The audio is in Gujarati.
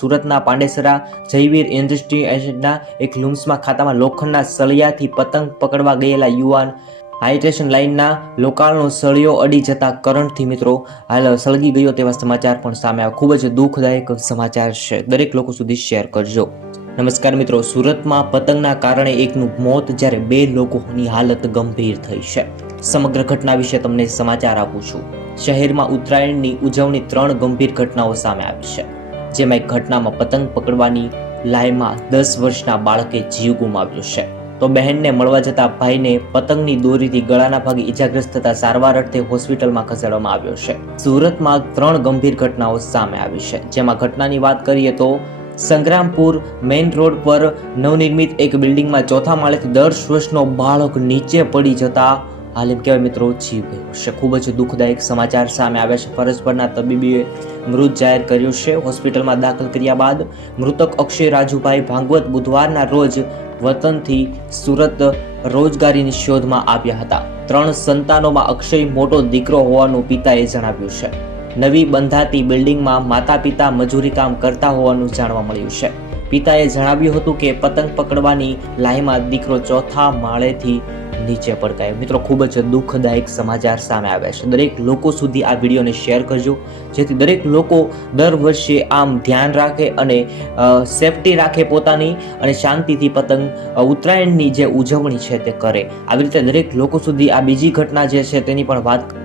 સુરતના પાંડેસરા જયવીર ઇન્ડસ્ટ્રી એજન્ટના એક લૂમ્સમાં ખાતામાં લોખંડના સળિયાથી પતંગ પકડવા ગયેલા યુવાન હાઈટેશન લાઇનના લોકાળનો સળિયો અડી જતા કરંટથી મિત્રો હાલ સળગી ગયો તેવા સમાચાર પણ સામે આવ્યા. ખૂબ જ દુઃખદાયક સમાચાર છે, દરેક લોકો સુધી શેર કરજો. નમસ્કાર મિત્રો, સુરતમાં પતંગના કારણે એકનું મોત જ્યારે 2 લોકોની હાલત ગંભીર થઈ છે. સમગ્ર ઘટના વિશે તમને સમાચાર આપું છું. શહેરમાં ઉત્તરાયણની ઉજવણી 3 ગંભીર ઘટનાઓ સામે આવી છે, જેમાં એક ઘટનામાં પતંગ પકડવાની લાઈનમાં 10 વર્ષના બાળકે જીવ ગુમાવ્યો છે, તો બહેનને મળવા જતા ભાઈને પતંગની દોરીથી ગળાના ભાગે ઈજાગ્રસ્ત થતા સારવાર અર્થે હોસ્પિટલમાં ખસેડવામાં આવ્યો છે. સુરતમાં 3 ગંભીર ઘટનાઓ સામે આવી છે, જેમાં ઘટનાની વાત કરીએ તો સંગ્રામપુર મેઇન રોડ પર નવનિર્મિત એક બિલ્ડિંગમાં 4થા માળેથી 10 વર્ષનો બાળક નીચે પડી જતા હાલ એમ કહેવાય મિત્રો જીવ ગયો છે. ખૂબ જ દુઃખદાયક સમાચાર સામે આવ્યા છે. ફરજ પરના તબીબીએ મૃત જાહેર કર્યો છે. હોસ્પિટલમાં દાખલ કર્યા બાદ મૃતક અક્ષય રાજુભાઈ ભાંગવત બુધવારના રોજ વતનથી સુરત રોજગારીની શોધમાં આવ્યા હતા. 3 સંતાનોમાં અક્ષય મોટો દીકરો હોવાનું પિતાએ જણાવ્યું છે. નવી બંધાતી બિલ્ડિંગમાં માતા પિતા મજૂરી કામ કરતા હોવાનું જાણવા મળ્યું છે. પિતાએ જણાવ્યું હતું કે પતંગ પકડવાની લાઈનમાં દીકરો 4થા માળેથી નીચે પટકાયો. મિત્રો, ખૂબ જ દુઃખદાયક સમાચાર સામે આવ્યા છે. દરેક લોકો સુધી આ વિડીયોને શેર કરજો, જેથી દરેક લોકો દર વર્ષે આમ ધ્યાન રાખે અને સેફટી રાખે પોતાની, અને શાંતિથી પતંગ ઉત્તરાયણની જે ઉજવણી છે તે કરે. આવી રીતે દરેક લોકો સુધી આ બીજી ઘટના જે છે તેની પણ વાત